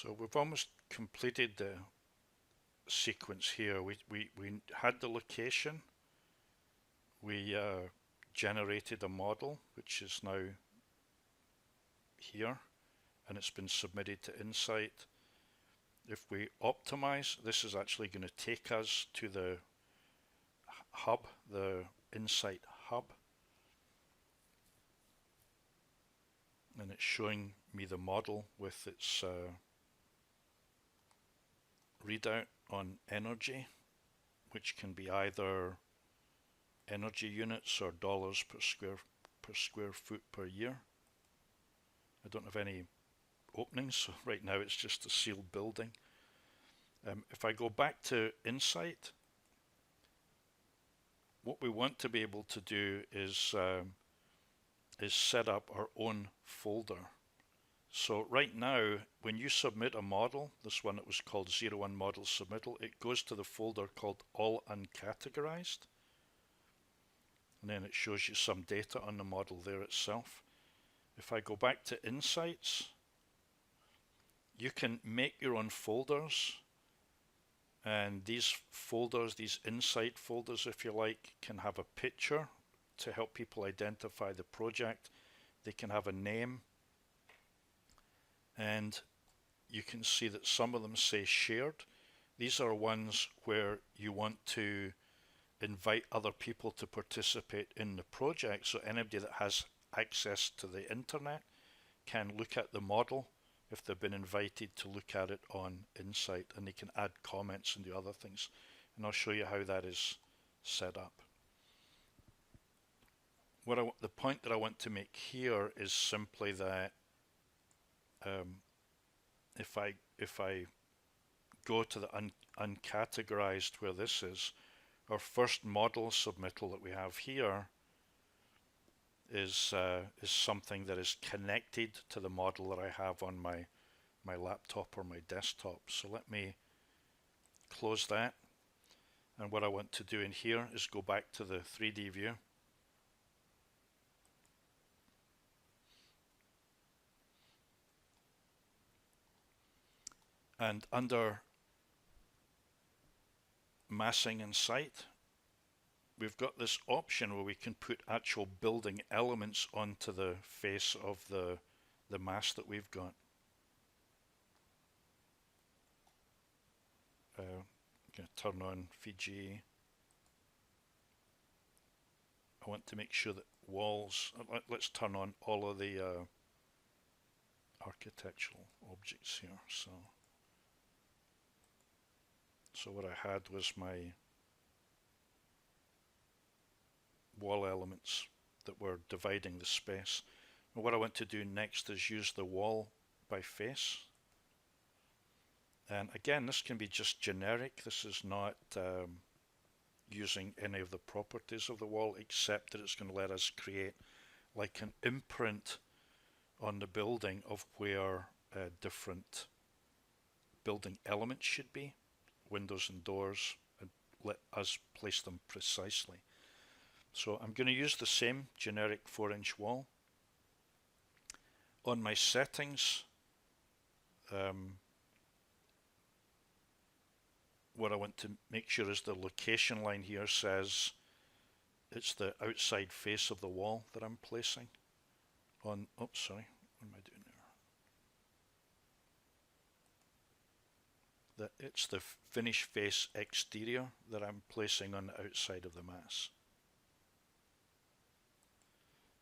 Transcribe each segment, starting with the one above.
So we've almost completed the sequence here. We had the location, we generated a model which is now here, and it's been submitted to Insight. If we optimize, this is actually going to take us to the hub, the Insight hub, and it's showing me the model with its readout on energy, which can be either energy units or dollars per square foot per year. I don't have any openings, so right now it's just a sealed building. If I go back to Insight, what we want to be able to do is set up our own folder. So right now, when you submit a model, this one that was called 01 Model Submittal, it goes to the folder called All Uncategorized. And then it shows you some data on the model there itself. If I go back to Insights, you can make your own folders. And these folders, these Insight folders, if you like, can have a picture to help people identify the project. They can have a name. And you can see that some of them say shared. These are ones where you want to invite other people to participate in the project, so anybody that has access to the internet can look at the model if they've been invited to look at it on Insight, and they can add comments and do other things. And I'll show you how that is set up. The point that I want to make here is simply that if I go to the uncategorized where this is, our first model submittal that we have here is something that is connected to the model that I have on my laptop or my desktop. So let me close that. And what I want to do in here is go back to the 3D view. And under massing and site, we've got this option where we can put actual building elements onto the face of the mass that we've got. Going to turn on Fiji. I want to make sure that walls, let's turn on all of the architectural objects here. So what I had was my wall elements that were dividing the space. And what I want to do next is use the wall by face. And again, this can be just generic. This is not using any of the properties of the wall, except that it's going to let us create like an imprint on the building of where different building elements should be, windows and doors, and let us place them precisely. So I'm going to use the same generic 4-inch wall. On my settings, what I want to make sure is the location line here says it's the outside face of the wall that I'm placing on, oops, sorry, what am I doing there? That it's the finish face exterior that I'm placing on the outside of the mass.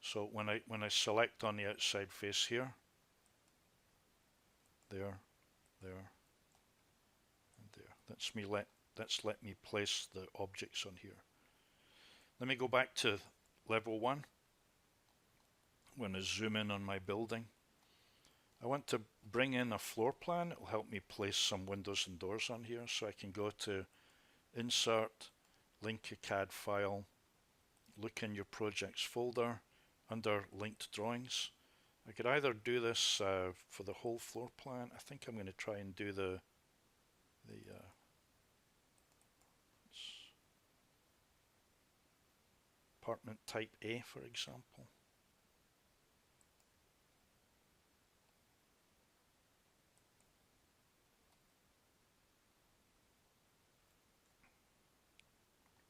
So when I select on the outside face here, there, and there, that's let me place the objects on here. Let me go back to level 1. I'm going to zoom in on my building. I want to bring in a floor plan. It will help me place some windows and doors on here, so I can go to Insert, Link a CAD file, look in your projects folder, under linked drawings. I could either do this for the whole floor plan. I think I'm going to try and do the apartment type A, for example.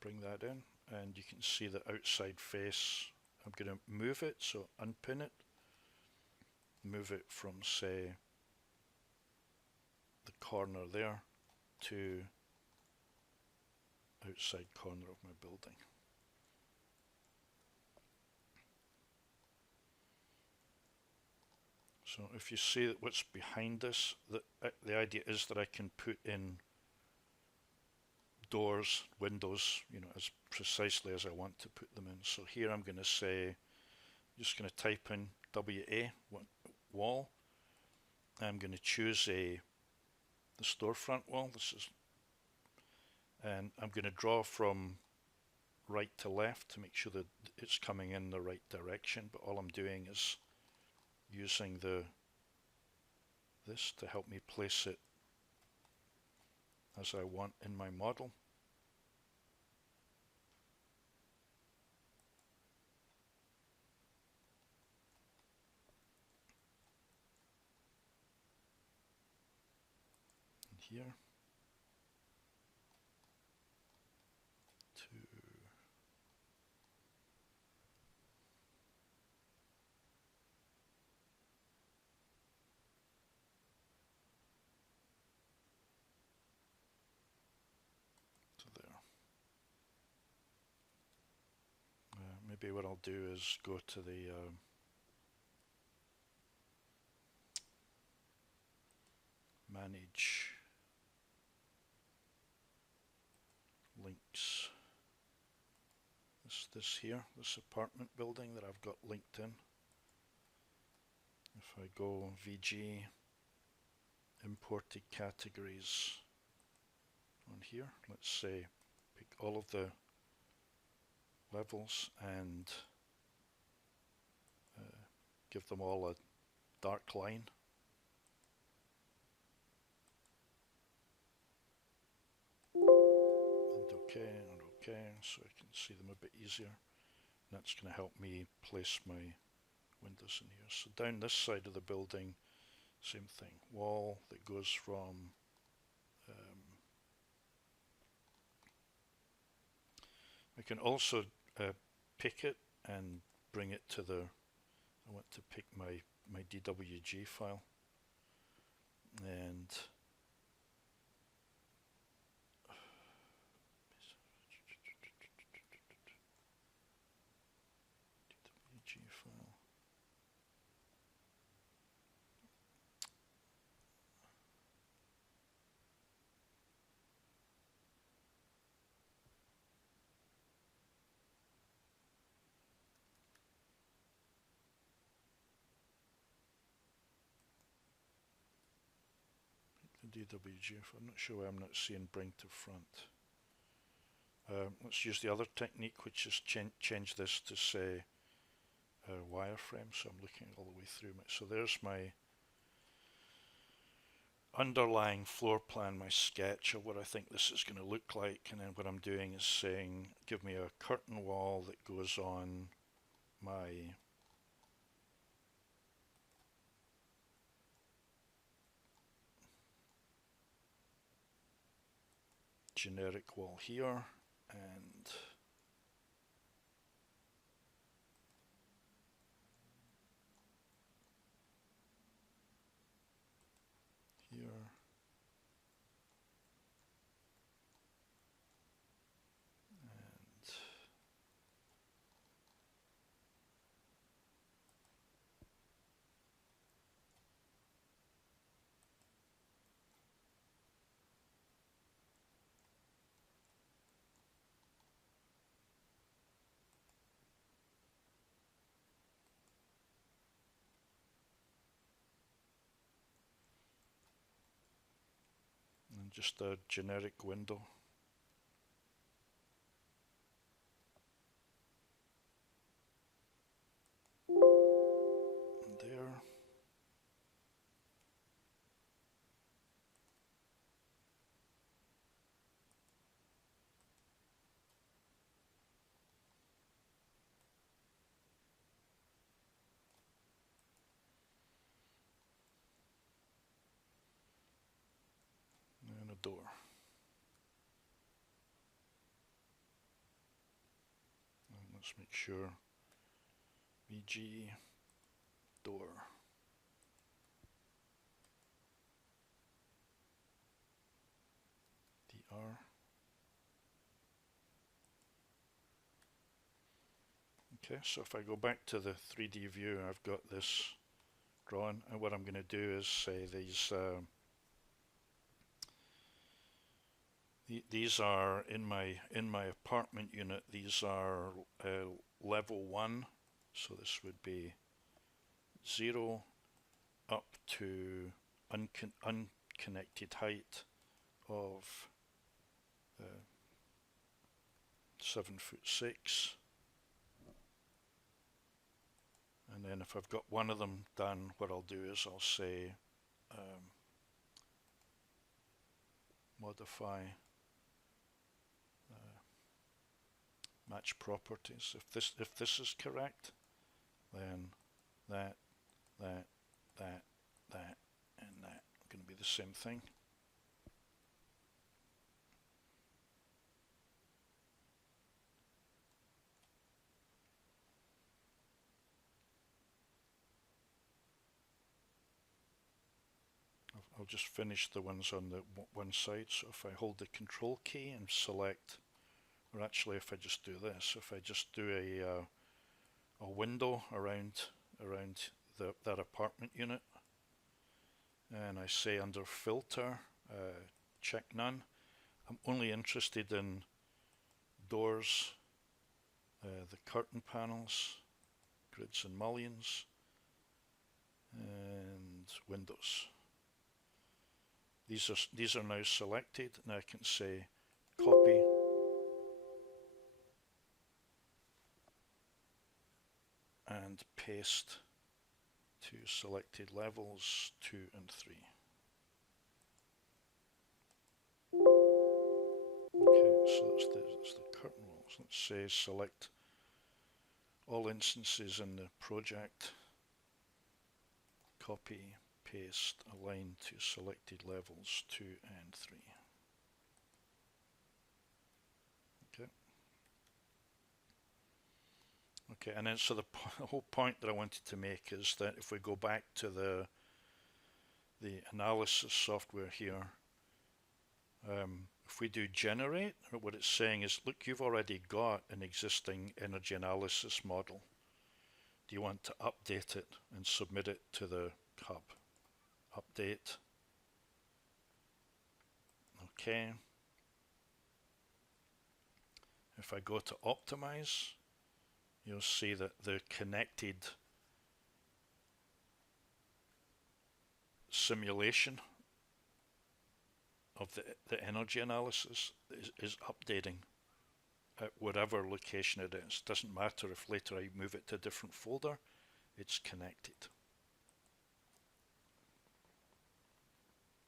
bring that in, and you can see the outside face. I'm going to move it, so unpin it, move it from, say, the corner there to outside corner of my building. So if you see what's behind this, the idea is that I can put in doors, windows, as precisely as I want to put them in. So here I'm going to say, just going to type in WA, wall. I'm going to choose the storefront wall. And I'm going to draw from right to left to make sure that it's coming in the right direction. But all I'm doing is using this to help me place it as I want in my model. And here to there. Maybe what I'll do is go to the manage links. This here, this apartment building that I've got linked in. If I go VG, imported categories on here, let's say pick all of the levels and give them all a dark line. And OK, so I can see them a bit easier. And that's going to help me place my windows in here. So down this side of the building, same thing, wall that goes from I can also pick it and bring it to I want to pick my DWG file, and DWG file. DWG, I'm not sure why I'm not seeing bring to front. Let's use the other technique, which is change this to say wireframe, so I'm looking all the way through it. So there's my underlying floor plan, my sketch of what I think this is going to look like, and then what I'm doing is saying give me a curtain wall that goes on my generic wall here, and here, and just a generic window. And there. And a door. Let's make sure. VG door. DR. Okay, so if I go back to the 3D view, I've got this drawn, and what I'm going to do is say these are in my apartment unit. These are level 1, so this would be 0 up to unconnected height of 7'6". And then if I've got one of them done, what I'll do is I'll say modify match properties. If this is correct, then that, and that are going to be the same thing. I'll just finish the ones on the one side. So if I hold the control key and select, or actually if I just do this, if I just do a window around that apartment unit, and I say under filter, check none, I'm only interested in doors, the curtain panels, grids and mullions, and windows. These are now selected, and I can say copy and paste to selected levels 2 and 3. Okay, so that's the curtain walls. Let's say select all instances in the project, copy, paste, align to selected levels 2 and 3. Okay, and then so the whole point that I wanted to make is that if we go back to the analysis software here, if we do generate, what it's saying is, look, you've already got an existing energy analysis model. Do you want to update it and submit it to the hub? Update. Okay. If I go to optimize, you'll see that the connected simulation of the energy analysis is updating at whatever location it is. Doesn't matter if later I move it to a different folder, it's connected.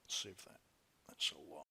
Save that. That's a lot.